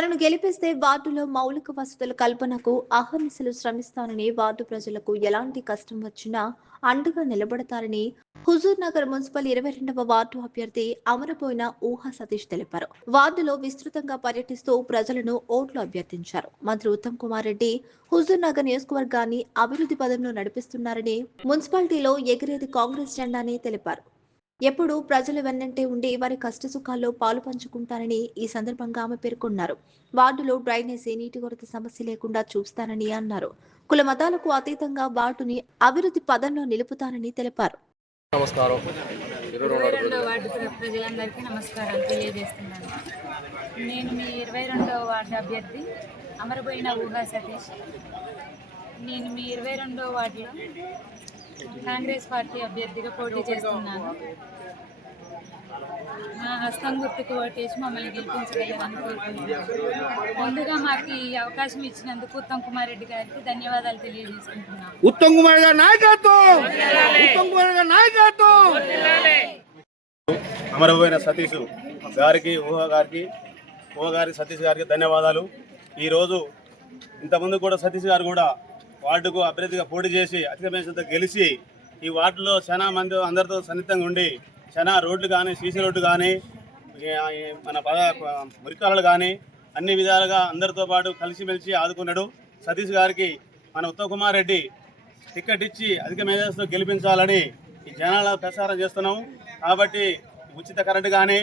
తనను గెలిపిస్తే వార్డులో మౌలిక వసతుల కల్పనకు అహర్నిశలు శ్రమిస్తానని వార్డు ప్రజలకు ఎలాంటి కష్టం వచ్చినా అండగా నిలబడతారని హుజూర్ నగర్ మున్సిపల్ ఇరవై రెండవ వార్డు అభ్యర్థి అమరపోయిన ఊహా సతీష్ తెలిపారు. వార్డులో విస్తృతంగా పర్యటిస్తూ ప్రజలను ఓట్లు అభ్యర్థించారు. మంత్రి ఉత్తమ్ కుమార్ రెడ్డి హుజూర్ నగర్ నియోజకవర్గాన్ని అభివృద్ధి పదంలో నడిపిస్తున్నారని మున్సిపాలిటీలో ఎగిరేది కాంగ్రెస్ జెండానే తెలిపారు. ఎప్పుడు ప్రజల వెన్నంటే ఉండి వారి కష్టసుఖాల్లో పాలు పంచుకుంటారని ఈ సందర్భంగా ఆమె పేర్కొన్నారు. వార్డులో డ్రైనేజీ నీటి కొరత సమస్య లేకుండా చూస్తానని అన్నారు. కుల మతాలకు అతీతంగా వార్డుని అభివృద్ధి పదంలో నిలుపుతానని తెలిపారు. నమస్కారం. ఇరవై రెండవ వార్డు ప్ర- ప్రజలందరికీ నమస్కారాలు తెలియజేస్తున్నాను. నేను మీ ఇరవై రెండవ వార్డు అభ్యర్థి అమరబోయిన ఊహా సతీష్. నేను మీ ఇరవై రెండవ వార్డులో కాంగ్రెస్ పార్టీ అభ్యర్థిగా పోటీ చేస్తున్నాను. నా హస్తం గుర్తుకు ఓటేసి మమ్మల్ని గెలిపించగలరని కోరుకుంటున్నాను. ముందుగా మాకు ఈ అవకాశం ఇచ్చినందుకు ఉత్తమ్ కుమార్ రెడ్డి గారికి ధన్యవాదాలు తెలియజేసుకుంటున్నాను. ఉత్తమ్ కుమార్ గారి నాయకత్వం! ఉత్తమ్ కుమార్ గారి నాయకత్వం! అమరపోయిన సతీష్ గారికి ఊహ గారికి ఊహ గారికి సతీష్ గారికి ధన్యవాదాలు. ఈరోజు ఇంతకుముందు కూడా సతీష్ గారు కూడా వార్డుకు అభ్యర్థిగా పోటీ చేసి అధిక మేషంతో గెలిచి ఈ వార్డులో చాలా మంది అందరితో సన్నిహితంగా ఉండి చాలా రోడ్లు కానీ సీసీ రోడ్డు కానీ మన పద మురికాలు కానీ అన్ని విధాలుగా అందరితో పాటు కలిసిమెలిసి ఆదుకున్నాడు. సతీష్ గారికి మన ఉత్తమ్ కుమార్ రెడ్డి టికెట్ ఇచ్చి అధిక మేధస్సుతో గెలిపించాలని ఈ జనాల ప్రసారం చేస్తున్నాం. కాబట్టి ఉచిత కరెంటు కానీ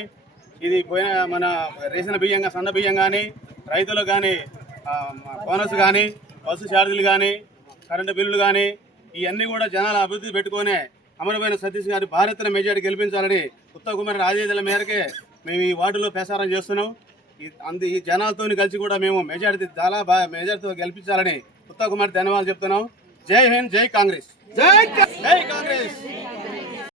ఇది పోయిన మన రేషన్ బియ్యం సన్న బియ్యం కానీ రైతులకు కానీ బోనస్ కానీ బస్సు ఛార్జీలు కానీ కరెంటు బిల్లులు కానీ ఇవన్నీ కూడా జనాల అభివృద్ధి పెట్టుకునే అమరమైన సతీష్ గారి భారతీయ మెజార్టీ గెలిపించాలని ఉత్తమ్ కుమార్ ఆదేశాల మేరకే మేము ఈ వార్డులో ప్రసారం చేస్తున్నాం. ఈ అందు ఈ జనాలతో కలిసి కూడా మేము మెజార్టీ చాలా బాగా మెజార్టీతో గెలిపించాలని ఉత్తమ్ కుమార్ ధన్యవాదాలు చెప్తున్నాం. జై హింద్ జై కాంగ్రెస్. జై జై కాంగ్రెస్.